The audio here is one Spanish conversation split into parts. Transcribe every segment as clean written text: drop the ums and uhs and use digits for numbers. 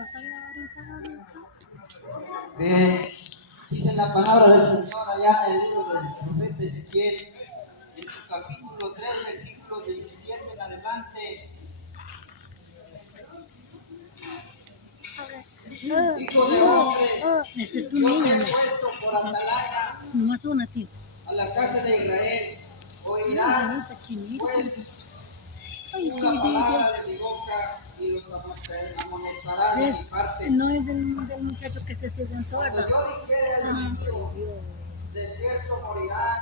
vas a hablar en cada día. Bien, dice la palabra del Señor allá en el libro del profeta Ezequiel, en su capítulo 3, versículos 17 en adelante. Hijo de hombre, Este es tu yo te niño, he ¿no? puesto por atalaya Nomás una tienes. a la casa de Israel. Oirás, Bonita, chinita. pues, Ay, tú la palabra de mi boca y los amonestarás de mi parte. No es del muchacho que se sentó, Cuando ¿verdad? yo dijere al impío, de cierto morirás,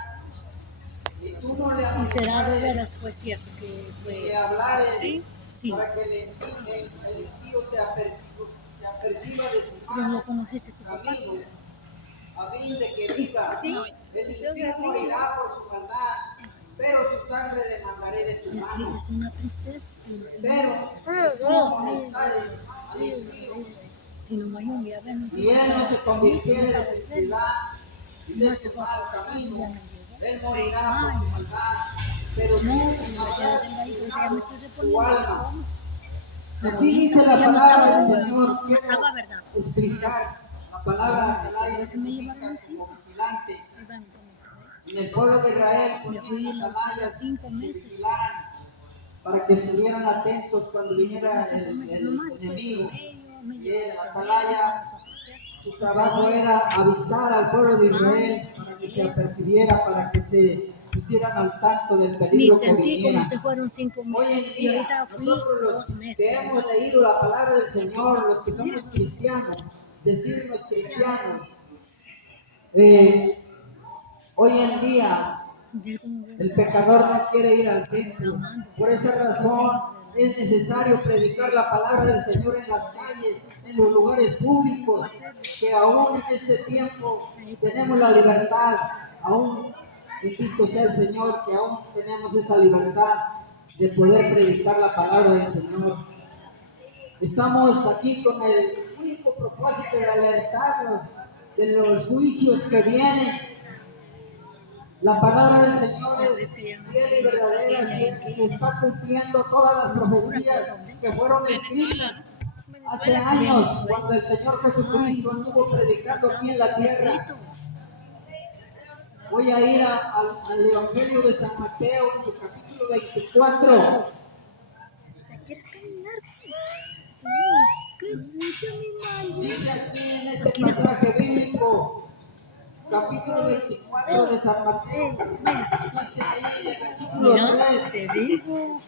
y tú no le Y será de amonestares, veras, pues cierto que ni le fue. hablares, Sí, sí. para que el impío se aperciba de su Pero mal lo conociste tu papá. camino, a fin de que viva. Sí. El impío morirá por su maldad, pero su sangre demandaré de tu mano. Es una tristeza. Pero si tú amonestares al impío, Si no me ayuda, ya ven. y él no se convirtiere de su ciudad y de su mal camino, él morirá por su maldad, pero tú salvarás tu alma. Así dice la palabra del Señor. Quiero explicar la palabra atalaya significa como vigilante. En el pueblo de Israel ponían atalayas que vigilaran para que estuvieran atentos cuando viniera el enemigo. Y el atalaya, su trabajo era avisar al pueblo de Israel para que se apercibiera, para que se pusieran al tanto del peligro que viniera. Hoy en día, nosotros los que hemos leído la palabra del Señor, los que somos cristianos, decirnos cristianos, hoy en día el pecador no quiere ir al templo. Por esa razón es necesario predicar la palabra del Señor en las calles, en los lugares públicos, que aún en este tiempo tenemos la libertad, aún bendito sea el Señor, que aún tenemos esa libertad de poder predicar la palabra del Señor. Estamos aquí con el único propósito de alertarlos de los juicios que vienen. La palabra del Señor es fiel y verdadera, y se está cumpliendo todas las profecías que fueron escritas hace años, cuando el Señor Jesucristo anduvo predicando aquí en la tierra. Voy a ir al Evangelio de San Mateo en su capítulo 24. ¿Quieres caminar? Dice aquí en este pasaje bíblico, capítulo 24 de San Mateo, dice ahí el versículo 3, te digo.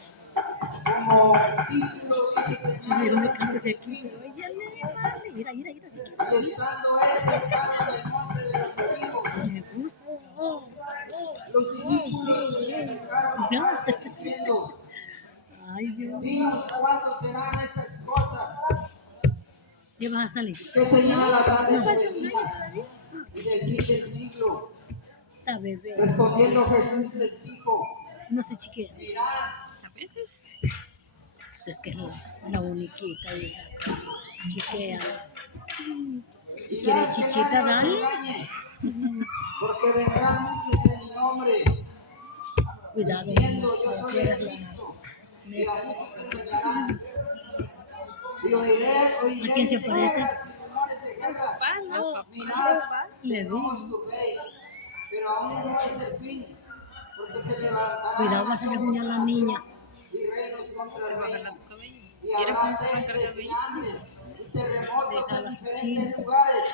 como título dice Señor, Yo me canso de aquí, pero ella le vale. Mira. y estando él sentado en el monte de los olivos, Me gusta. los discípulos se le acercaron aparte diciendo, Ay, Dios. dinos cuándo serán estas cosas, ¿Qué vas a salir? qué señal habrá de su venida y del fin del siglo. Está bebé. Respondiendo Jesús les dijo, No se chiquea. mirad, A veces. Pues es que es la uniquita y chiquea. Si quiere mirad que chichita, nadie os dale. engañe, porque vendrán muchos en mi nombre, Cuidado, diciendo yo no soy quieras el la Cristo, y a mesa. muchos engañarán. Y oiré ¿A quién se de parece? guerras y rumores de guerras. Mirad, Le no digo. os turbéis, pero aún no es el fin, porque se levantará Cuidado, vas a dejar a la niña. y reinos contra reinos, y habrá pestes y hambre y terremotos en diferentes lugares,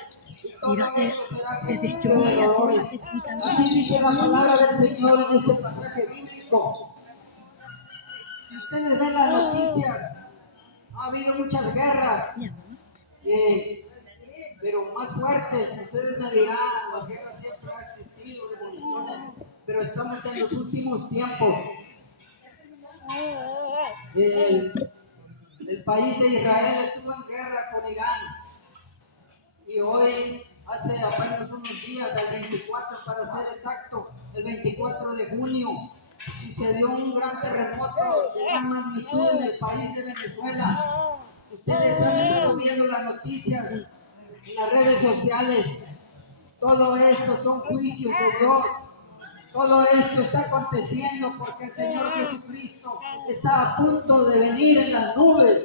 y todo Mira, esto será se principio de destruye dolores. se quitan. Así dice la palabra del Señor en este pasaje bíblico. Si ustedes ven las noticias, ha habido muchas guerras, pero más fuertes. Ustedes me dirán, las guerras siempre han existido, revoluciones, pero estamos en los últimos tiempos. El país de Israel estuvo en guerra con Irán, y hoy, hace apenas unos días, el 24 para ser exacto, el 24 de junio, sucedió un gran terremoto de gran magnitud en el país de Venezuela. Ustedes han estado viendo las noticias en las redes sociales. Todo esto son juicios de Dios. Todo esto está aconteciendo porque el Señor Jesucristo está a punto de venir en las nubes.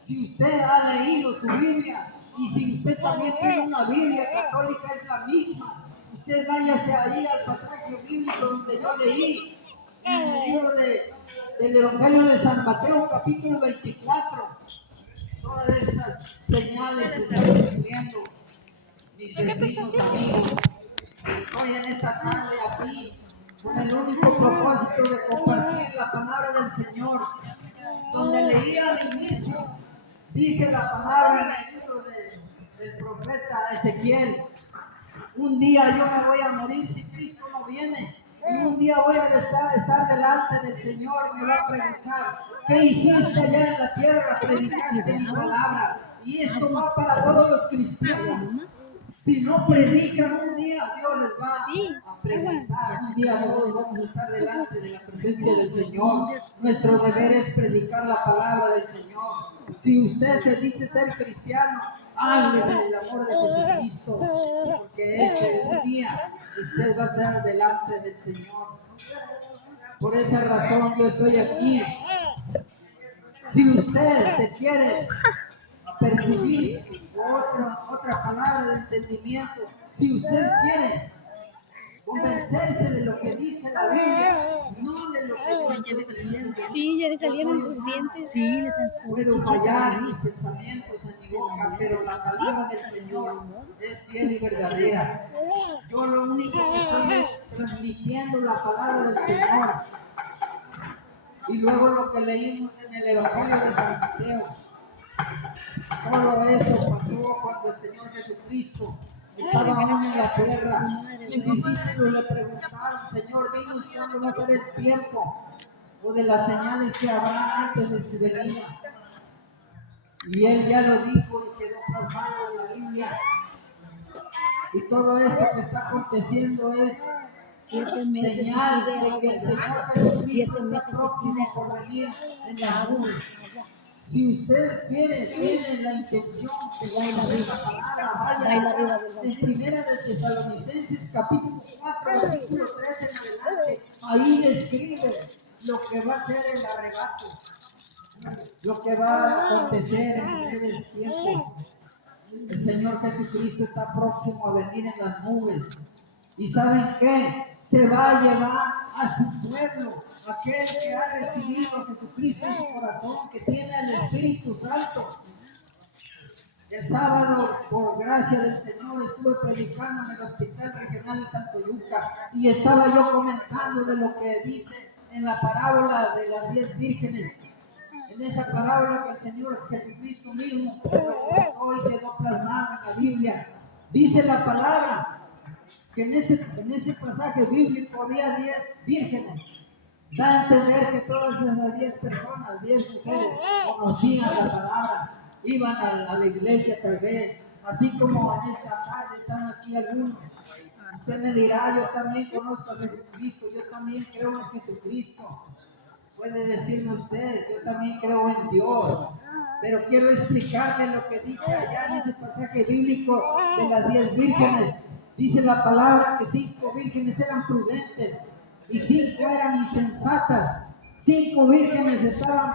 Si usted ha leído su Biblia y si usted también tiene una Biblia católica, es la misma. Usted váyase ahí al pasaje bíblico donde yo leí en el libro del Evangelio de San Mateo, capítulo 24. Todas estas señales se están cumpliendo, mis vecinos, amigos. Estoy en esta tarde aquí con el único propósito de compartir la palabra del Señor, donde leía al inicio, dice la palabra en el libro del profeta Ezequiel: un día yo me voy a morir si Cristo no viene, y un día voy a estar delante del Señor y me va a preguntar: ¿qué hiciste allá en la tierra? Predicaste mi palabra. Y esto va para todos los cristianos. Si no predican, un día Dios les va a preguntar. Un día todos vamos a estar delante de la presencia del Señor. Nuestro deber es predicar la palabra del Señor. Si usted se dice ser cristiano, hable del amor de Jesucristo, porque ese un día usted va a estar delante del Señor. Por esa razón yo estoy aquí. Si usted se quiere percibir otra palabra de entendimiento, si usted quiere convencerse de lo que dice la Biblia, no de lo que yo estoy diciendo. Sí, ya le salieron sus dientes. Sí, le están Puedo fallar en mis pensamientos, en mi boca, pero la palabra del Señor es fiel y verdadera. Yo lo único que estoy es transmitiendo la palabra del Señor. Y luego lo que leímos en el Evangelio de San Mateo. Todo eso pasó cuando el Señor Jesucristo estaba aún en la tierra. Sus discípulos le preguntaron: Señor, dinos cuándo va a ser el tiempo o de las señales que habrá antes de su venida. Y él ya lo dijo y quedó plasmado en la Biblia. Y todo esto que está aconteciendo es 7 meses señal de que el Señor Jesucristo está próximo por venir en la nube. Si usted tiene la intención de leer la palabra, vaya en Primera de Tesalonicenses capítulo 4, versículo 13 en adelante. Ahí describe lo que va a ser el arrebato, lo que va a acontecer en breve tiempo. El Señor Jesucristo está próximo a venir en las nubes. ¿Y saben qué? Se va a llevar a su pueblo, aquel que ha recibido a Jesucristo en su corazón, que tiene el Espíritu Santo. El sábado, por gracia del Señor, estuve predicando en el Hospital Regional de Tantoyuca y estaba yo comentando de lo que dice en la parábola de las 10 vírgenes. En esa parábola que el Señor Jesucristo mismo contó y quedó plasmada en la Biblia, dice la palabra que en ese pasaje bíblico había 10 vírgenes. Da a entender que todas esas 10 personas, 10 mujeres, conocían la palabra, iban a la iglesia tal vez, así como en esta tarde están aquí algunos. Usted me dirá: yo también conozco a Jesucristo, yo también creo en Jesucristo. Puede decirme usted: yo también creo en Dios. Pero quiero explicarle lo que dice allá en ese pasaje bíblico de las 10 vírgenes. Dice la palabra que 5 vírgenes eran prudentes y 5 eran insensatas. 5 vírgenes estaban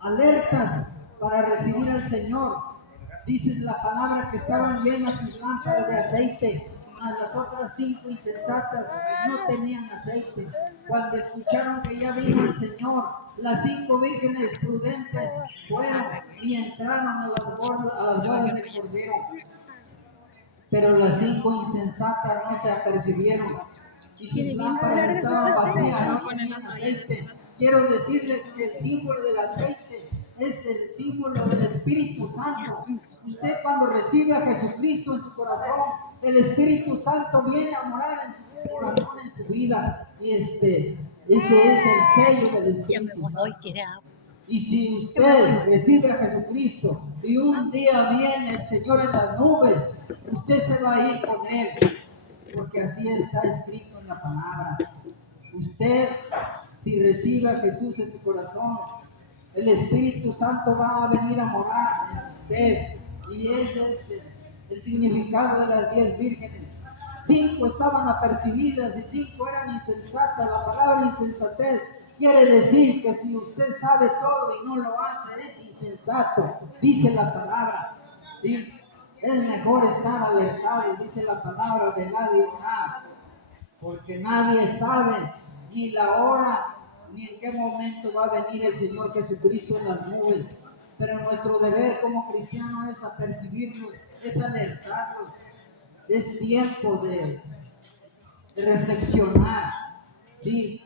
alertas para recibir al Señor. Dice la palabra que estaban llenas sus lámparas de aceite, mas las otras 5 insensatas no tenían aceite. Cuando escucharon que ya vino el Señor, las 5 vírgenes prudentes fueron y entraron a las bodas del Cordero. Pero las 5 insensatas no se apercibieron y sus lámparas estaban vacías, no tenían aceite. Quiero decirles que el símbolo del aceite es el símbolo del Espíritu Santo. Usted, cuando recibe a Jesucristo en su corazón, el Espíritu Santo viene a morar en su corazón, en su vida. Y ese es el sello del Espíritu Santo. Y si usted recibe a Jesucristo y un día viene el Señor en las nubes, usted se va a ir con Él, porque así está escrito en la palabra. Usted, si recibe a Jesús en su corazón, el Espíritu Santo va a venir a morar en usted. Y ese es el significado de las 10 vírgenes. 5 estaban apercibidas y 5 eran insensatas. La palabra insensatez Quiere decir que si usted sabe todo y no lo hace, es insensato, dice la palabra. ¿Sí? Es mejor estar alertado, dice la palabra de nadie orar, porque nadie sabe ni la hora ni en qué momento va a venir el Señor Jesucristo en las nubes. Pero nuestro deber como cristianos es apercibirlo, es alertarlo. Es tiempo de reflexionar. ¿Sí?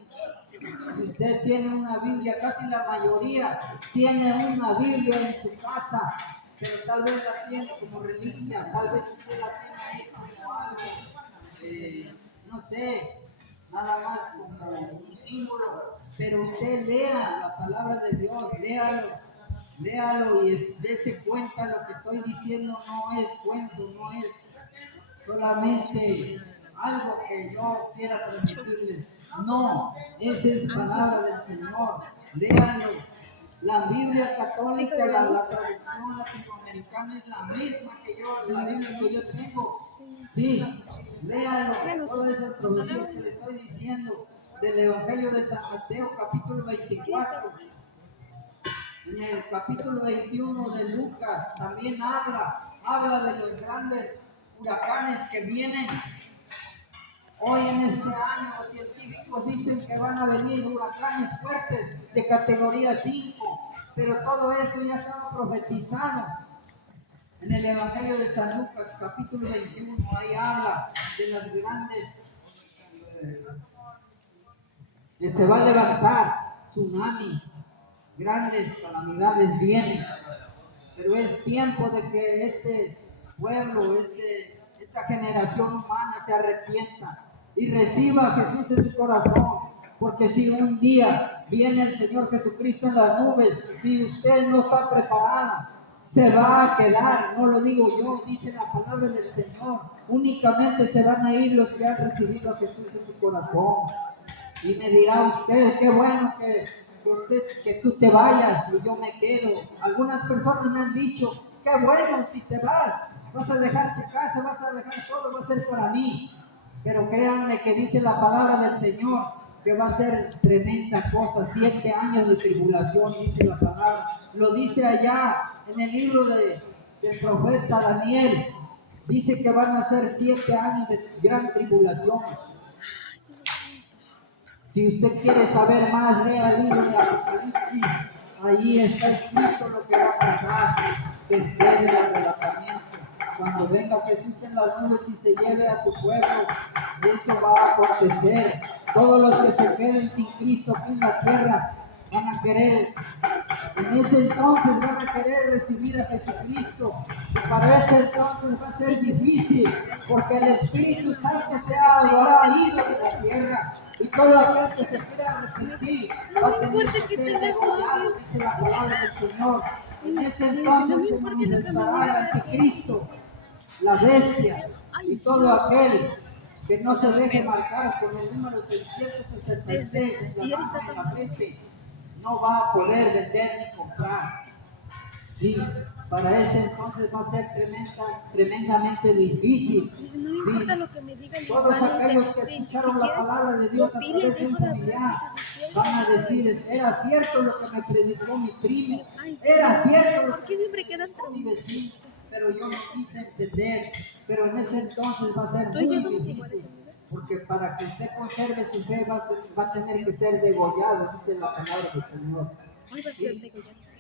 Si usted tiene una Biblia, casi la mayoría tiene una Biblia en su casa, pero tal vez la tiene como reliquia, tal vez usted la tiene ahí como algo, no sé, nada más como un símbolo, pero usted lea la palabra de Dios, léalo y dése cuenta lo que estoy diciendo no es cuento, no es solamente algo que yo quiera transmitirles. No, esa es palabra del Señor. Léanlo. La Biblia católica, la traducción latinoamericana es la misma que yo, la Biblia que yo tengo. Sí, léanlo. Todas esas profecías que le estoy diciendo del Evangelio de San Mateo, capítulo 24. En el capítulo 21 de Lucas también habla de los grandes huracanes que vienen. Hoy en este año los científicos dicen que van a venir huracanes fuertes de categoría 5, pero todo eso ya estaba profetizado. En el Evangelio de San Lucas, capítulo 21, ahí habla de las grandes, que se va a levantar tsunami, grandes calamidades vienen. Pero es tiempo de que este pueblo, esta generación humana se arrepienta y reciba a Jesús en su corazón. Porque si un día viene el Señor Jesucristo en las nubes y usted no está preparada, se va a quedar. No lo digo yo, dice la palabra del Señor. Únicamente se van a ir los que han recibido a Jesús en su corazón. Y me dirá usted, qué bueno que tú te vayas y yo me quedo. Algunas personas me han dicho, qué bueno si te vas a dejar tu casa, vas a dejar todo, va a ser para mí. Pero créanme que dice la palabra del Señor, que va a ser tremenda cosa, 7 años de tribulación, dice la palabra. Lo dice allá en el libro del profeta Daniel, dice que van a ser 7 años de gran tribulación. Si usted quiere saber más, lea el libro de Apocalipsis. Allí está escrito lo que va a pasar después del arrebatamiento. Cuando venga Jesús en las nubes y se lleve a su pueblo, eso va a acontecer. Todos los que se queden sin Cristo aquí en la tierra van a querer, en ese entonces van a querer recibir a Jesucristo. Y para ese entonces va a ser difícil, porque el Espíritu Santo se habrá ido de la tierra. Y todo aquel que se quiera arrepentir va a tener que ser degollado, dice la palabra del Señor. En ese entonces se manifestará el anticristo, la bestia, y todo aquel que no se deje marcar con el número 666 en la frente, no va a poder vender ni comprar. Y para ese entonces va a ser tremendamente difícil. No me importa lo que me digan Todos aquellos que escucharon la palabra de Dios a través de un familiar van a decir, era cierto lo que me predicó mi primo, era cierto lo que me predicó mi vecino, pero yo no quise entender. Pero en ese entonces va a ser muy difícil, porque para que usted conserve su fe va a tener que ser degollado, dice la palabra del Señor.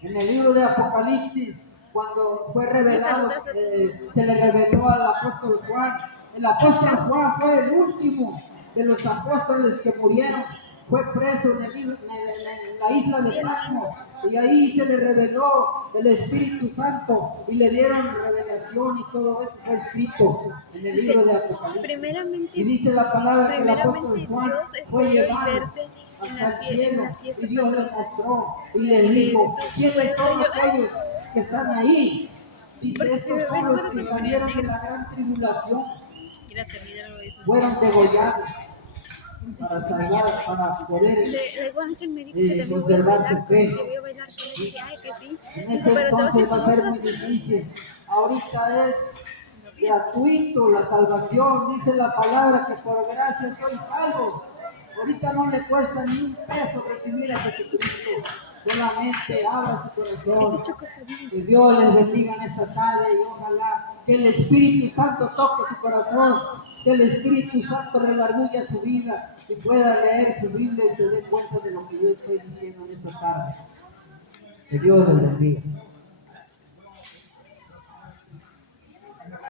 En el libro de Apocalipsis, cuando fue revelado, se le reveló al apóstol Juan. El apóstol Juan fue el último de los apóstoles que murieron. Fue preso en la isla de Patmos, y ahí se le reveló el Espíritu Santo y le dieron revelación, y todo eso fue escrito en el libro de Apocalipsis. Y dice la palabra que el apóstol Juan fue llevado hasta el cielo y Dios le mostró y le dijo, ¿quiénes son aquellos que están ahí? Dice, estos son los que salieron de la gran tribulación, fueron degollados para salvar, para poder conservar su fe. En ese entonces va a ser muy difícil. Ahorita es gratuito la salvación, dice la palabra que por gracia sois salvos Ahorita no le cuesta ni un peso recibir a Jesucristo. Solamente abra su Ese corazón. choco está bien. Que Dios les bendiga en esta tarde y ojalá que el Espíritu Santo toque su corazón, que el Espíritu Santo redarguya su vida y pueda leer su Biblia y se dé cuenta de lo que yo estoy diciendo en esta tarde. Que Dios les bendiga.